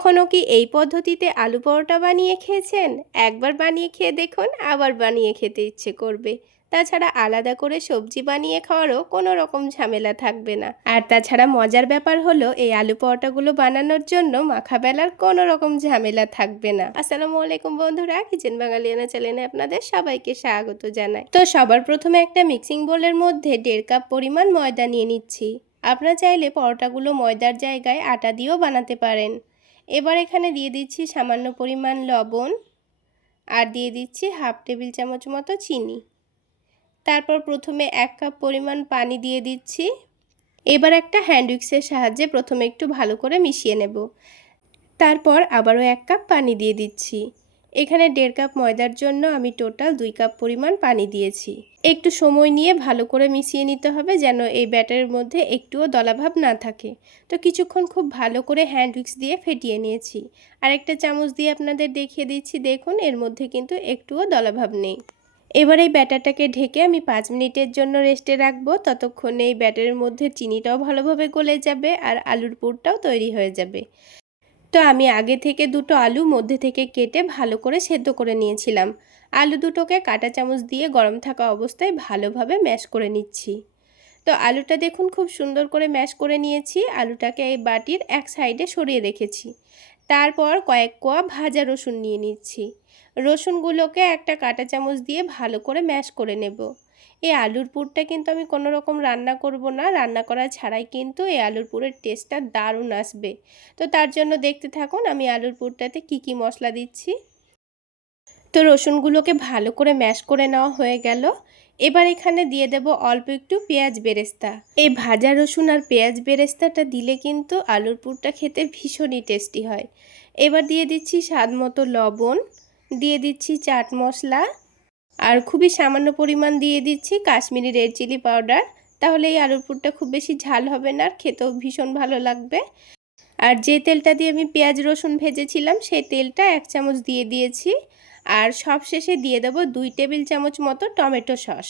কখনো কি এই পদ্ধতিতে আলু পরোটা বানিয়ে খেয়েছেন? একবার বানিয়ে খেয়ে দেখুন, আবার বানিয়ে খেতে ইচ্ছে করবে। তাছাড়া আলাদা করে সবজি বানিয়ে খাওয়ারও কোনো রকম ঝামেলা থাকবে না। আর তাছাড়া মজার ব্যাপার হলো এই আলু পরোটাগুলো বানানোর জন্য মাখা বেলার কোনো রকম ঝামেলা থাকবে না। আসসালামু আলাইকুম বন্ধুরা, কিচেন বাঙালিয়ানা চ্যানেলে আপনাদের সবাইকে স্বাগত জানাই। তো সবার প্রথমে একটা মিক্সিং বোলের মধ্যে 1.5 কাপ পরিমাণ ময়দা নিয়ে নিচ্ছি। আপনারা চাইলে পরোটাগুলো ময়দার জায়গায় আটা দিয়েও বানাতে পারেন। এবার এখানে দিয়ে দিচ্ছি সামান্য পরিমাণ লবণ আর দিয়ে দিচ্ছি হাফ টেবিল চামচ মতো চিনি। তারপর প্রথমে 1 কাপ পরিমাণ পানি দিয়ে দিচ্ছি। এবার একটা হ্যান্ড উইক্সের সাহায্যে প্রথমে একটু ভালো করে মিশিয়ে নেব। তারপর আবারও 1 কাপ পানি দিয়ে দিচ্ছি। এখানে 1.5 কাপ ময়দার জন্য আমি টোটাল 2 কাপ পরিমাণ পানি দিয়েছি। একটু সময় নিয়ে ভালো করে মিশিয়ে নিতে হবে যেন এই ব্যাটারের মধ্যে একটুও দলাভাব না থাকে। তো কিছুক্ষণ খুব ভালো করে হ্যান্ড উইক্স দিয়ে ফেটিয়ে নিয়েছি। আর একটা চামচ দিয়ে আপনাদের দেখিয়ে দিচ্ছি, দেখুন এর মধ্যে কিন্তু একটুও দলাভাব নেই। এবার এই ব্যাটারটাকে ঢেকে আমি 5 মিনিটের জন্য রেস্টে রাখবো। ততক্ষণে এই ব্যাটারের মধ্যে চিনিটাও ভালোভাবে গলে যাবে আর আলুর পুরটাও তৈরি হয়ে যাবে। তো আমি আগে থেকে দুটো আলু মধ্যে থেকে কেটে ভালো করে সেদ্ধ করে নিয়েছিলাম। আলু দুটোকে কাঁটা চামচ দিয়ে গরম থাকা অবস্থায় ভালোভাবে ম্যাশ করে নিচ্ছি। তো আলুটা দেখুন খুব সুন্দর করে ম্যাশ করে নিয়েছি। আলুটাকে এই বাটির এক সাইডে সরিয়ে রেখেছি। তারপর কয়েক কোয়া ভাজা রসুন নিয়ে নিচ্ছি। রসুনগুলোকে একটা কাঁটা চামচ দিয়ে ভালো করে ম্যাশ করে নেব। এই আলুর পুরটা কিন্তু আমি কোনো রকম রান্না করব না, রান্না করা ছাড়াই কিন্তু এই আলুর পুরের টেস্টটা দারুণ আসবে। তো তার জন্য দেখতে থাকুন আমি আলুর পুরটাতে কি মশলা দিচ্ছি। তো রসুনগুলোকে ভালো করে ম্যাশ করে নেওয়া হয়ে গেল। এবার এখানে দিয়ে দেব অল্প একটু পেঁয়াজ বেরেস্তা। এই ভাজা রসুন আর পেঁয়াজ বেরেস্তাটা দিলে কিন্তু আলুর পুরটা খেতে ভীষণই টেস্টি হয়। এবার দিয়ে দিচ্ছি স্বাদ মতো লবণ, দিয়ে দিচ্ছি চাট মশলা আর খুবই সামান্য পরিমাণ দিয়ে দিচ্ছি কাশ্মীরি রেড চিলি পাউডার। তাহলে এই আলুর পুরটা খুব বেশি ঝাল হবে না আর খেতেও ভীষণ ভালো লাগবে। আর যে তেলটা দিয়ে আমি পেঁয়াজ রসুন ভেজেছিলাম সেই তেলটা 1 চামচ দিয়ে দিয়েছি। আর সবশেষে দিয়ে দেব 2 টেবিল চামচ মতো টমেটো সস।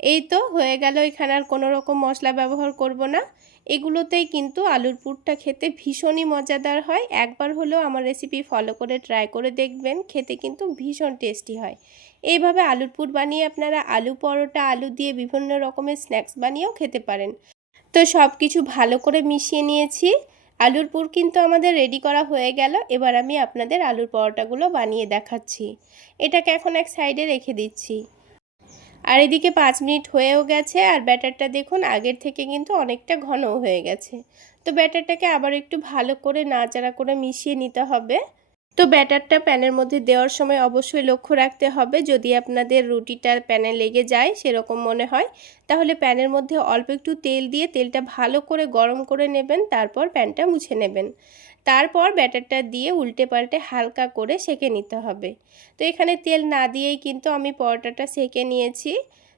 এই তো হয়ে গেল, এখানে আর কোনো রকম মশলা ব্যবহার করব না। এগুলোতেই কিন্তু আলুর পুরটা খেতে ভীষণই মজাদার হয়। একবার হলেও আমার রেসিপি ফলো করে ট্রাই করে দেখবেন, খেতে কিন্তু ভীষণ টেস্টি হয়। এইভাবে আলুর পুর বানিয়ে আপনারা আলু পরোটা, আলু দিয়ে বিভিন্ন রকমের স্ন্যাক্স বানিয়েও খেতে পারেন। তো সব কিছু ভালো করে মিশিয়ে নিয়েছি। আলুর পুর কিন্তু আমাদের রেডি করা হয়ে গেল। এবার আমি আপনাদের আলুর পরোটাগুলো বানিয়ে দেখাচ্ছি। এটাকে এখন এক সাইডে রেখে দিচ্ছি। আর এদিকে 5 মিনিট হয়েও গেছে আর ব্যাটারটা দেখুন আগের থেকে কিন্তু অনেকটা ঘনও হয়ে গেছে। তো ব্যাটারটাকে আবার একটু ভালো করে নাড়াচাড়া করে মিশিয়ে নিতে হবে। তো ব্যাটারটা প্যানের মধ্যে দেওয়ার সময় অবশ্যই লক্ষ্য রাখতে হবে, যদি আপনাদের রুটিটা প্যানে লেগে যায় সেরকম মনে হয় তাহলে প্যানের মধ্যে অল্প একটু তেল দিয়ে তেলটা ভালো করে গরম করে নেবেন, তারপর প্যানটা মুছে নেবেন। তারপর ব্যাটারটা দিয়ে উল্টে পাল্টে হালকা করে সেঁকে নিতে হবে। তো এখানে তেল না দিয়েই কিন্তু আমি পরোটাটা সেঁকে নিয়েছি।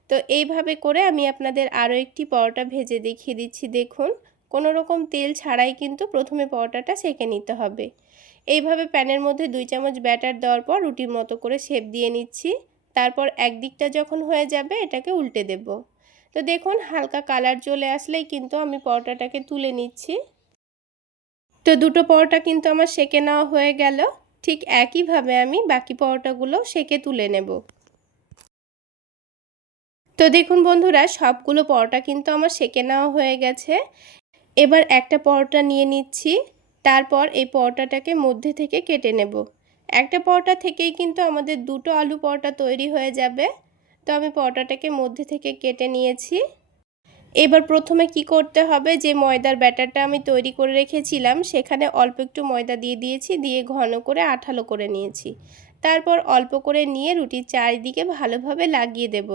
তো এইভাবে করে আমি আপনাদের আরও একটি পরোটা ভেজে দেখিয়ে দিচ্ছি। দেখুন কোনো রকম তেল ছাড়াই কিন্তু প্রথমে পরোটাটা সেঁকে নিতে হবে। এইভাবে প্যানের মধ্যে 2 চামচ ব্যাটার দেওয়ার পর রুটির মতো করে শেপ দিয়ে নিচ্ছি। তারপর একদিকটা যখন হয়ে যাবে এটাকে উল্টে দেব। তো দেখুন হালকা কালার চলে আসলেই কিন্তু আমি পরোটাটাকে তুলে নিচ্ছি। তো দুটো পরোটা কিন্তু আমার সেঁকে নেওয়া হয়ে গেল। ঠিক একইভাবে আমি বাকি পরোটাগুলো সেঁকে তুলে নেব। তো দেখুন বন্ধুরা সবগুলো পরোটা কিন্তু আমার সেঁকে নেওয়া হয়ে গেছে। এবার একটা পরোটা নিয়ে নিচ্ছি। তারপর এই পরোটাটাকে মধ্যে থেকে কেটে নেব। একটা পরোটা থেকেই কিন্তু আমাদের দুটো আলু পরোটা তৈরি হয়ে যাবে। তো আমি পরোটাটাকে মধ্যে থেকে কেটে নিয়েছি। এবার প্রথমে কি করতে হবে, যে ময়দার ব্যাটারটা আমি তৈরি করে রেখেছিলাম সেখানে অল্প একটু ময়দা দিয়ে দিয়েছি, দিয়ে ঘন করে আঠালো করে নিয়েছি। তারপর অল্প করে নিয়ে রুটির চারিদিকে ভালোভাবে লাগিয়ে দেব।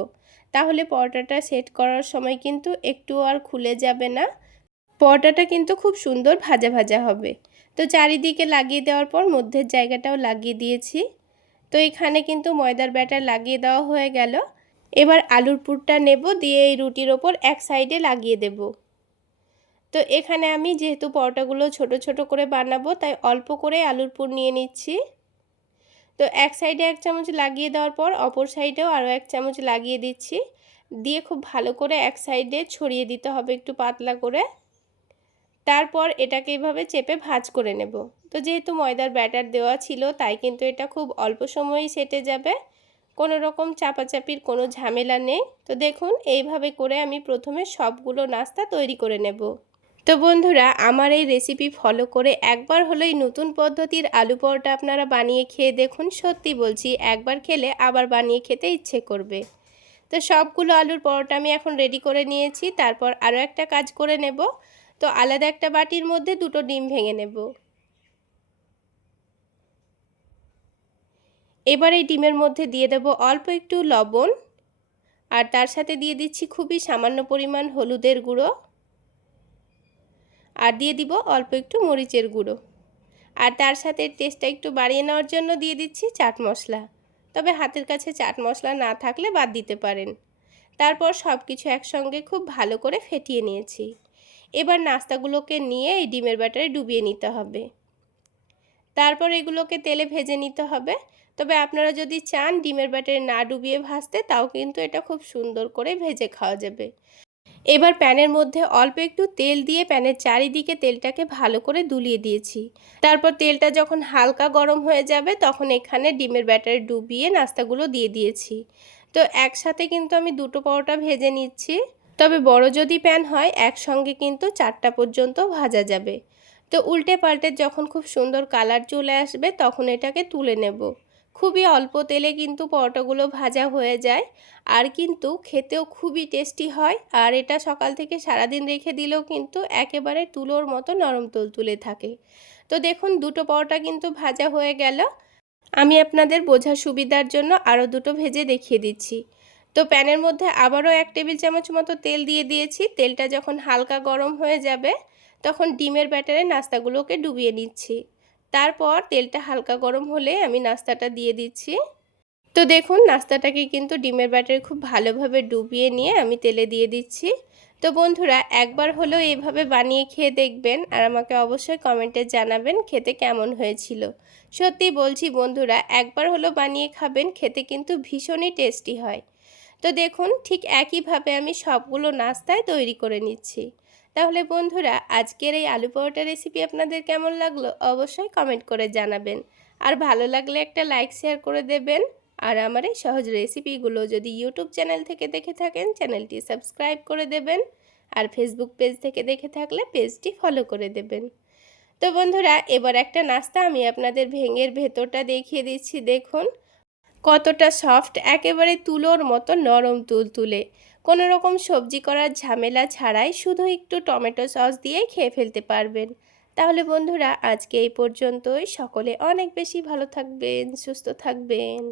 তাহলে পরোটাটা সেট করার সময় কিন্তু একটু আর খুলে যাবে না। পরোটাটা কিন্তু খুব সুন্দর ভাজা ভাজা হবে। তো চারিদিকে লাগিয়ে দেওয়ার পর মধ্যের জায়গাটাও লাগিয়ে দিয়েছি। তো এখানে কিন্তু ময়দার ব্যাটার লাগিয়ে দেওয়া হয়ে গেল। এবার আলুর পুরটা নেব, দিয়ে এই রুটির ওপর এক সাইডে লাগিয়ে দেব। তো এখানে আমি যেহেতু পরোটাগুলো ছোট ছোট করে বানাবো তাই অল্প করে আলুর পুর নিয়ে নিচ্ছি। তো এক সাইডে 1 চামচ লাগিয়ে দেওয়ার পর অপর সাইডেও আরও 1 চামচ লাগিয়ে দিচ্ছি। দিয়ে খুব ভালো করে এক সাইডে ছড়িয়ে দিতে হবে একটু পাতলা করে। তারপর এটাকে এভাবে চেপে ভাঁজ করে নেব। তো যেহেতু ময়দার ব্যাটার দেওয়া ছিল তাই কিন্তু এটা খুব অল্প সময়েই সেটে যাবে, কোনো রকম চাপাচাপির কোনো ঝামেলা নেই। তো দেখুন এইভাবে করে আমি প্রথমে সবগুলো নাস্তা তৈরি করে নেব। তো বন্ধুরা, আমার এই রেসিপি ফলো করে একবার হলেই নতুন পদ্ধতির আলু পরোটা আপনারা বানিয়ে খেয়ে দেখুন। সত্যি বলছি, একবার খেলে আবার বানিয়ে খেতে ইচ্ছে করবে। তো সবগুলো আলুর পরোটা আমি এখন রেডি করে নিয়েছি। তারপর আরও একটা কাজ করে নেব। তো আলাদা একটা বাটির মধ্যে দুটো ডিম ভেঙে নেব। এবার এই ডিমের মধ্যে দিয়ে দেব অল্প একটু লবণ, আর তার সাথে দিয়ে দিচ্ছি খুবই সামান্য পরিমাণ হলুদের গুঁড়ো, আর দিয়ে দিব অল্প একটু মরিচের গুঁড়ো, আর তার সাথে টেস্টটা একটু বাড়িয়ে নেওয়ার জন্য দিয়ে দিচ্ছি চাট মশলা। তবে হাতের কাছে চাট মশলা না থাকলে বাদ দিতে পারেন। তারপর সব কিছু একসঙ্গে খুব ভালো করে ফেটিয়ে নিয়েছি। এবার নাস্তাগুলোকে নিয়ে এই ডিমের ব্যাটারে ডুবিয়ে নিতে হবে। তারপর এগুলোকে তেলে ভেজে নিতে হবে। তবে আপনারা যদি চান ডিমের ব্যাটারে না ডুবিয়ে ভাজতে, তাও কিন্তু এটা খুব সুন্দর করে ভেজে খাওয়া যাবে। এবার প্যানের মধ্যে অল্প একটু তেল দিয়ে প্যানের চারিদিকে তেলটাকে ভালো করে দুলিয়ে দিয়েছি। তারপর তেলটা যখন হালকা গরম হয়ে যাবে তখন এখানে ডিমের ব্যাটারে ডুবিয়ে নাস্তাগুলো দিয়ে দিয়েছি। তো একসাথে কিন্তু আমি দুটো পরোটা ভেজে নিচ্ছি। তবে বড় যদি প্যান হয় একসঙ্গে কিন্তু 4টা পর্যন্ত ভাজা যাবে। তো উল্টে পাল্টে যখন খুব সুন্দর কালার চলে আসবে তখন এটাকে তুলে নেব। খুবই অল্প তেলে কিন্তু পরোটাগুলো ভাজা হয়ে যায়, আর কিন্তু খেতেও খুবই টেস্টি হয়। আর এটা সকাল থেকে সারাদিন রেখে দিলেও কিন্তু একেবারে তুলোর মতো নরম তুলতুলে থাকে। তো দেখুন দুটো পরোটা কিন্তু ভাজা হয়ে গেল। আমি আপনাদের বোঝার সুবিধার জন্য আরও দুটো ভেজে দেখিয়ে দিচ্ছি। তো প্যানের মধ্যে আবারও 1 টেবিল চামচ মতো তেল দিয়ে দিয়েছি। তেলটা যখন হালকা গরম হয়ে যাবে তখন ডিমের ব্যাটারে নাস্তাগুলোকে ডুবিয়ে নিচ্ছি। তারপর তেলটা হালকা গরম হলে আমি নাস্তাটা দিয়ে দিচ্ছি। তো দেখুন নাস্তাটাকে কিন্তু ডিমের ব্যাটারে খুব ভালোভাবে ডুবিয়ে নিয়ে আমি তেলে দিয়ে দিচ্ছি। তো বন্ধুরা, একবার হলেও এইভাবে বানিয়ে খেয়ে দেখবেন, আর আমাকে অবশ্যই কমেন্টে জানাবেন খেতে কেমন হয়েছিল। সত্যি বলছি বন্ধুরা, একবার হলেও বানিয়ে খাবেন, খেতে কিন্তু ভীষণই টেস্টি হয়। তো দেখুন ঠিক একইভাবে আমি সবগুলো নাস্তায় তৈরি করে নিচ্ছি। তাহলে বন্ধুরা, আজকের এই আলু পরোটা রেসিপি আপনাদের কেমন লাগলো অবশ্যই কমেন্ট করে জানাবেন। আর ভালো লাগলে একটা লাইক শেয়ার করে দেবেন। আর আমার এই সহজ রেসিপিগুলো যদি ইউটিউব চ্যানেল থেকে দেখে থাকেন চ্যানেলটি সাবস্ক্রাইব করে দেবেন, আর ফেসবুক পেজ থেকে দেখে থাকলে পেজটি ফলো করে দেবেন। তো বন্ধুরা, এবার একটা নাস্তা আমি আপনাদের ভেঙের ভেতরটা দেখিয়ে দিচ্ছি। দেখুন কতটা সফট, একেবারে তুলোর মতো নরম তুলতুলে, কোনো রকম সবজি করার ঝামেলা ছাড়াই শুধু একটু টমেটো সস দিয়েই খেয়ে ফেলতে পারবেন। তাহলে বন্ধুরা, আজকে এই পর্যন্তই। সকলে অনেক বেশি ভালো থাকবেন, সুস্থ থাকবেন।